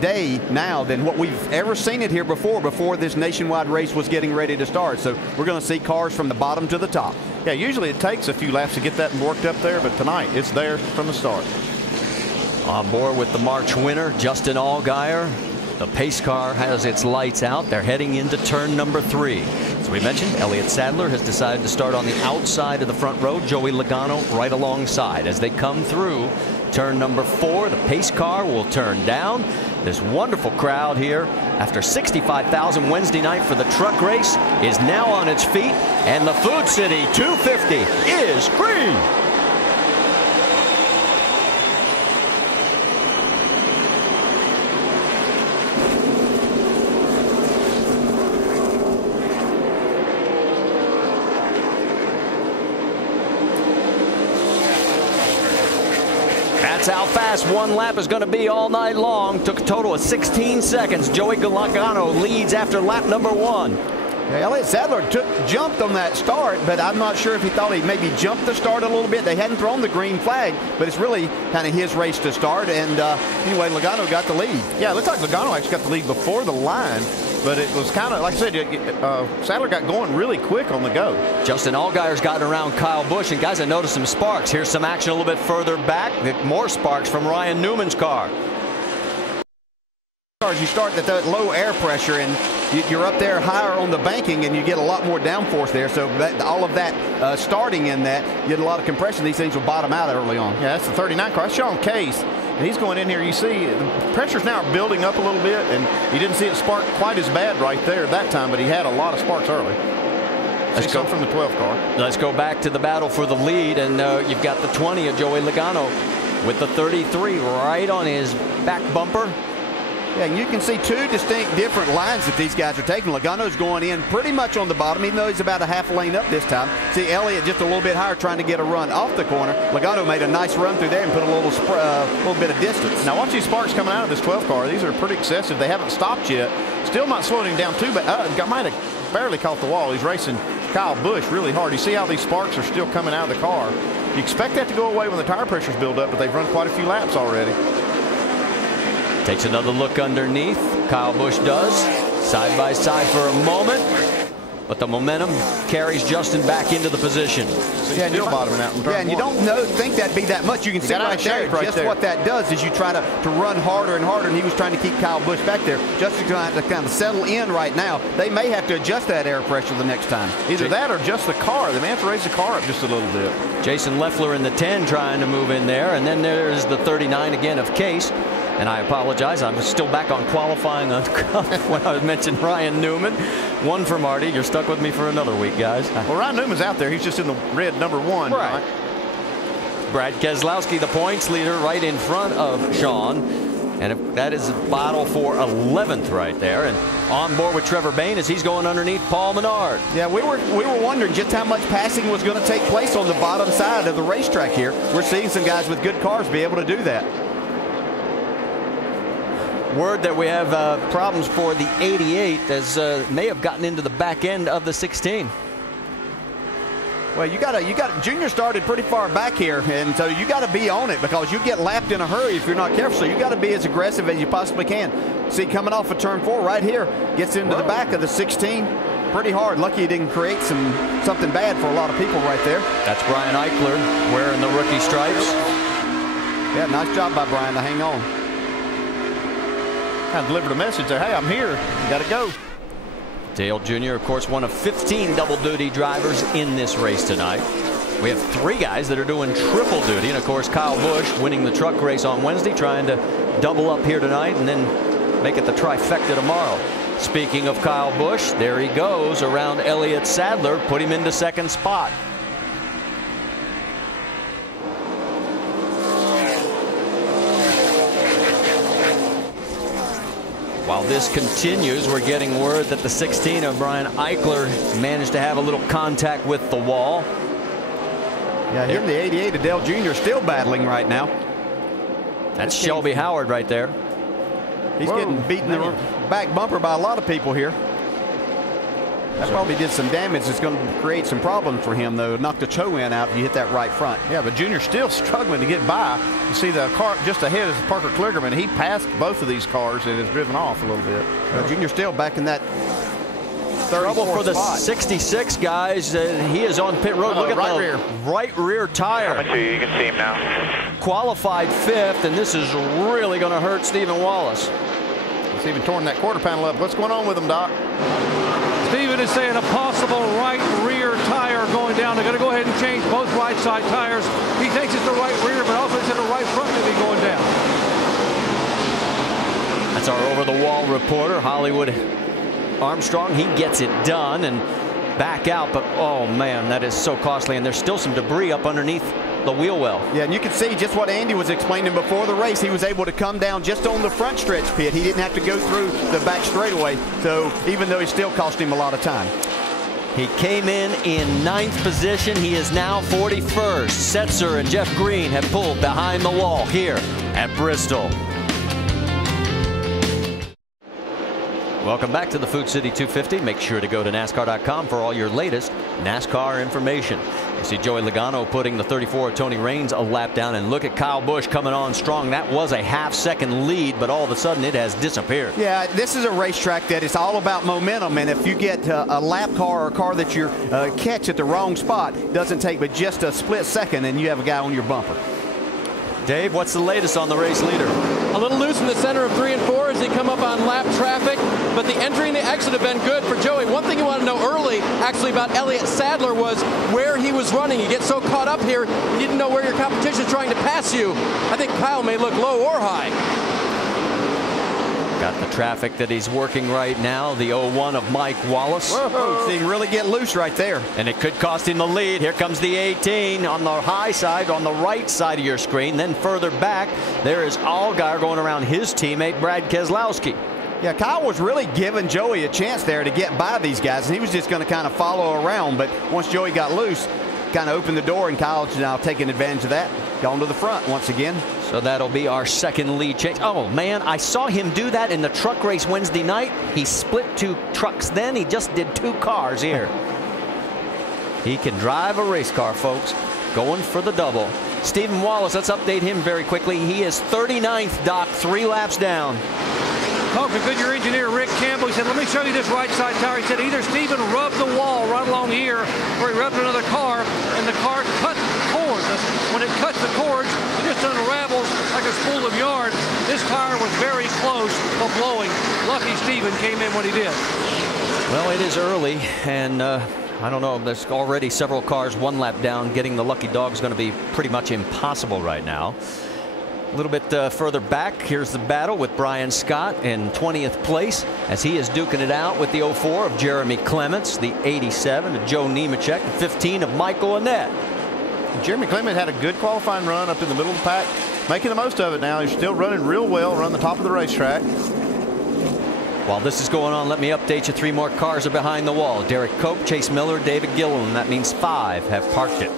day now than what we've ever seen it here before this nationwide race was getting ready to start. So we're going to see cars from the bottom to the top. Yeah, usually it takes a few laps to get that worked up there, but tonight it's there from the start. On board with the March winner, Justin Allgaier. The pace car has its lights out. They're heading into turn number 3. As we mentioned, Elliott Sadler has decided to start on the outside of the front row. Joey Logano right alongside. As they come through turn number 4, the pace car will turn down. This wonderful crowd here, after 65,000 Wednesday night for the truck race, is now on its feet, and the Food City 250 is green. That's how fast one lap is going to be all night long. Took a total of 16 seconds. Joey Logano leads after lap number 1. Yeah, Elliott Sadler jumped on that start, but I'm not sure if he thought he maybe jumped the start a little bit. They hadn't thrown the green flag, but it's really kind of his race to start. And anyway, Logano got the lead. Yeah, it looked like Logano actually got the lead before the line, but it was kind of, like I said, Sadler got going really quick on the go. Justin Allgaier's gotten around Kyle Busch, and guys, I noticed some sparks. Here's some action a little bit further back. More sparks from Ryan Newman's car. You start at that low air pressure, and you're up there higher on the banking, and you get a lot more downforce there. So all of that starting in that, you get a lot of compression. These things will bottom out early on. Yeah, that's the 39 car. That's Sean Case. And he's going in here. You see the pressures now are building up a little bit, and you didn't see it spark quite as bad right there that time, but he had a lot of sparks early. Let's go from the 12 car. Let's go back to the battle for the lead, and you've got the 20 of Joey Logano with the 33 right on his back bumper. Yeah, and you can see two distinct different lines that these guys are taking. Logano's going in pretty much on the bottom, even though he's about a half lane up this time. See Elliott just a little bit higher trying to get a run off the corner. Logano made a nice run through there and put a little bit of distance. Now watch these sparks coming out of this 12 car. These are pretty excessive. They haven't stopped yet. Still not slowing him down too bad. Might have barely caught the wall. He's racing Kyle Busch really hard. You see how these sparks are still coming out of the car. You expect that to go away when the tire pressures build up, but they've run quite a few laps already. Takes another look underneath. Kyle Busch does. Side by side for a moment. But the momentum carries Justin back into the position. Yeah, still bottoming out. Yeah, and you don't think that'd be that much. You can see right there. Just what that does is you try to run harder and harder, and he was trying to keep Kyle Busch back there. Justin's going to kind of settle in right now. They may have to adjust that air pressure the next time. Either that or just the car. They may have to raise the car up just a little bit. Jason Leffler in the 10 trying to move in there, and then there's the 39 again of Case. And I apologize, I'm still back on qualifying on cuff when I mentioned Ryan Newman. One for Marty. You're stuck with me for another week, guys. Well, Ryan Newman's out there. He's just in the red number 1. Right. Brad Keselowski, the points leader, right in front of Sean. And that is a battle for 11th right there. And on board with Trevor Bayne as he's going underneath Paul Menard. Yeah, we were wondering just how much passing was going to take place on the bottom side of the racetrack here. We're seeing some guys with good cars be able to do that. Word that we have problems for the 88 as may have gotten into the back end of the 16. Well, you got Junior started pretty far back here, and so you got to be on it because you get lapped in a hurry if you're not careful. So you got to be as aggressive as you possibly can. See, coming off of turn 4 right here, gets into the back of the 16. Pretty hard. Lucky he didn't create something bad for a lot of people right there. That's Brian Eichler wearing the rookie stripes. Yeah, nice job by Brian to hang on. Kind of delivered a message there. Hey, I'm here. You got to go. Dale Jr., of course, one of 15 double-duty drivers in this race tonight. We have 3 guys that are doing triple duty. And, of course, Kyle Busch winning the truck race on Wednesday, trying to double up here tonight and then make it the trifecta tomorrow. Speaking of Kyle Busch, there he goes around Elliott Sadler, put him into second spot. While this continues, we're getting word that the 16 of Brian Eichler managed to have a little contact with the wall. Yeah, him, the 88 of Dale Jr. still battling right now. That's Shelby Howard right there. He's getting beaten in the back bumper by a lot of people here. That probably did some damage. It's going to create some problems for him, though. Knock the toe in out if you hit that right front. Yeah, but Junior's still struggling to get by. You see the car just ahead is Parker Kligerman. He passed both of these cars and has driven off a little bit. Junior still back in that trouble for the spot. 66, guys. He is on pit road. Look at right the rear. right rear tire. Coming to you. You can see him now. Qualified 5th, and this is really going to hurt Stephen Wallace. He's even torn that quarter panel up. What's going on with him, Doc? Steven is saying a possible right rear tire going down. They're going to go ahead and change both right side tires. He thinks it's the right rear, but also he said the right front may be going down. That's our over-the-wall reporter, Hollywood Armstrong. He gets it done and back out, but oh man, that is so costly, and there's still some debris up underneath the wheel well. Yeah, and you can see just what Andy was explaining before the race. He was able to come down just on the front stretch pit. He didn't have to go through the back straightaway, so even though it still cost him a lot of time. He came in 9th position. He is now 41st. Setzer and Jeff Green have pulled behind the wall here at Bristol. Welcome back to the Food City 250. Make sure to go to NASCAR.com for all your latest NASCAR information. You see Joey Logano putting the 34 of Tony Raines a lap down, and look at Kyle Busch coming on strong. That was a half-second lead, but all of a sudden it has disappeared. Yeah, this is a racetrack that is all about momentum, and if you get a lap car or a car that you catch at the wrong spot, it doesn't take but just a split second and you have a guy on your bumper. Dave, what's the latest on the race leader? A little loose in the center of 3 and 4 as they come up on lap traffic, but the entry and the exit have been good for Joey. One thing you want to know early, actually, about Elliott Sadler was where he was running. You get so caught up here, you didn't know where your competition is trying to pass you. I think Kyle may look low or high. Got the traffic that he's working right now, the 01 of Mike Wallace. Whoa, so you can really get loose right there. And it could cost him the lead. Here comes the 18 on the high side, on the right side of your screen. Then further back, there is Allgaier going around his teammate, Brad Keselowski. Yeah, Kyle was really giving Joey a chance there to get by these guys, and he was just going to kind of follow around. But once Joey got loose, kind of opened the door, and Kyle's now taking advantage of that, gone to the front once again. So that'll be our second lead change. Oh man, I saw him do that in the truck race Wednesday night. He split 2 trucks then. He just did 2 cars here. He can drive a race car, folks. Going for the double. Stephen Wallace, let's update him very quickly. He is 39th, Doc, 3 laps down. Talking to Goodyear engineer Rick Campbell, he said, let me show you this right side tire. He said either Steven rubbed the wall right along here, or he rubbed another car, and the car cut cords. When it cuts the cords, it just unravels like a spool of yarn. This tire was very close to blowing. Lucky Steven came in when he did. Well, it is early, and I don't know, there's already several cars 1 lap down. Getting the lucky dog is going to be pretty much impossible right now. A little bit further back, here's the battle with Brian Scott in 20th place as he is duking it out with the 04 of Jeremy Clements, the 87 of Joe Nemechek, the 15 of Michael Annett. Jeremy Clement had a good qualifying run up in the middle of the pack, making the most of it now. He's still running real well, running the top of the racetrack. While this is going on, let me update you. 3 more cars are behind the wall. Derek Cope, Chase Miller, David Gilliland. That means 5 have parked it.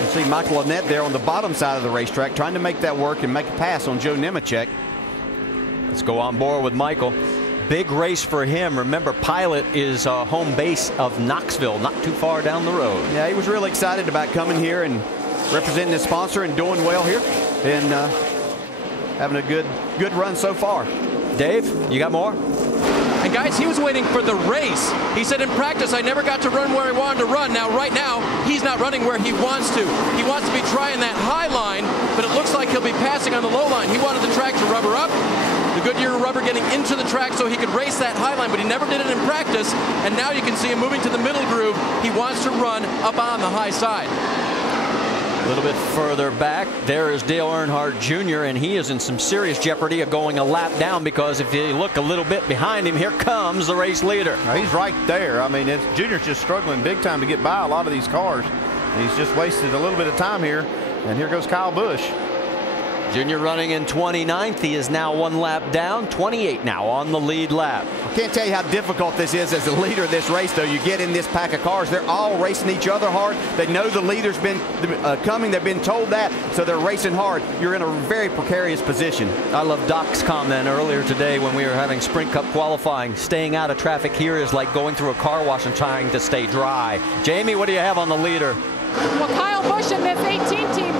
You see Michael Annett there on the bottom side of the racetrack trying to make that work and make a pass on Joe Nemechek. Let's go on board with Michael. Big race for him. Remember, Pilot is home base of Knoxville, not too far down the road. Yeah, he was really excited about coming here and representing his sponsor and doing well here and having a good run so far. Dave, you got more? And guys, he was waiting for the race. He said in practice, I never got to run where I wanted to run. Now, right now, he's not running where he wants to. He wants to be trying that high line, but it looks like he'll be passing on the low line. He wanted the track to rubber up, the Goodyear rubber getting into the track so he could race that high line, but he never did it in practice. And now you can see him moving to the middle groove. He wants to run up on the high side. A little bit further back, there is Dale Earnhardt Jr., and he is in some serious jeopardy of going a lap down, because if you look a little bit behind him, here comes the race leader. He's right there. I mean, Junior's just struggling big time to get by a lot of these cars. He's just wasted a little bit of time here, and here goes Kyle Busch. Junior running in 29th. He is now 1 lap down, 28 now on the lead lap. I can't tell you how difficult this is as the leader of this race, though. You get in this pack of cars, they're all racing each other hard. They know the leader's been coming. They've been told that, so they're racing hard. You're in a very precarious position. I love Doc's comment earlier today when we were having Sprint Cup qualifying. Staying out of traffic here is like going through a car wash and trying to stay dry. Jamie, what do you have on the leader? Well, Kyle Busch and this 18 team,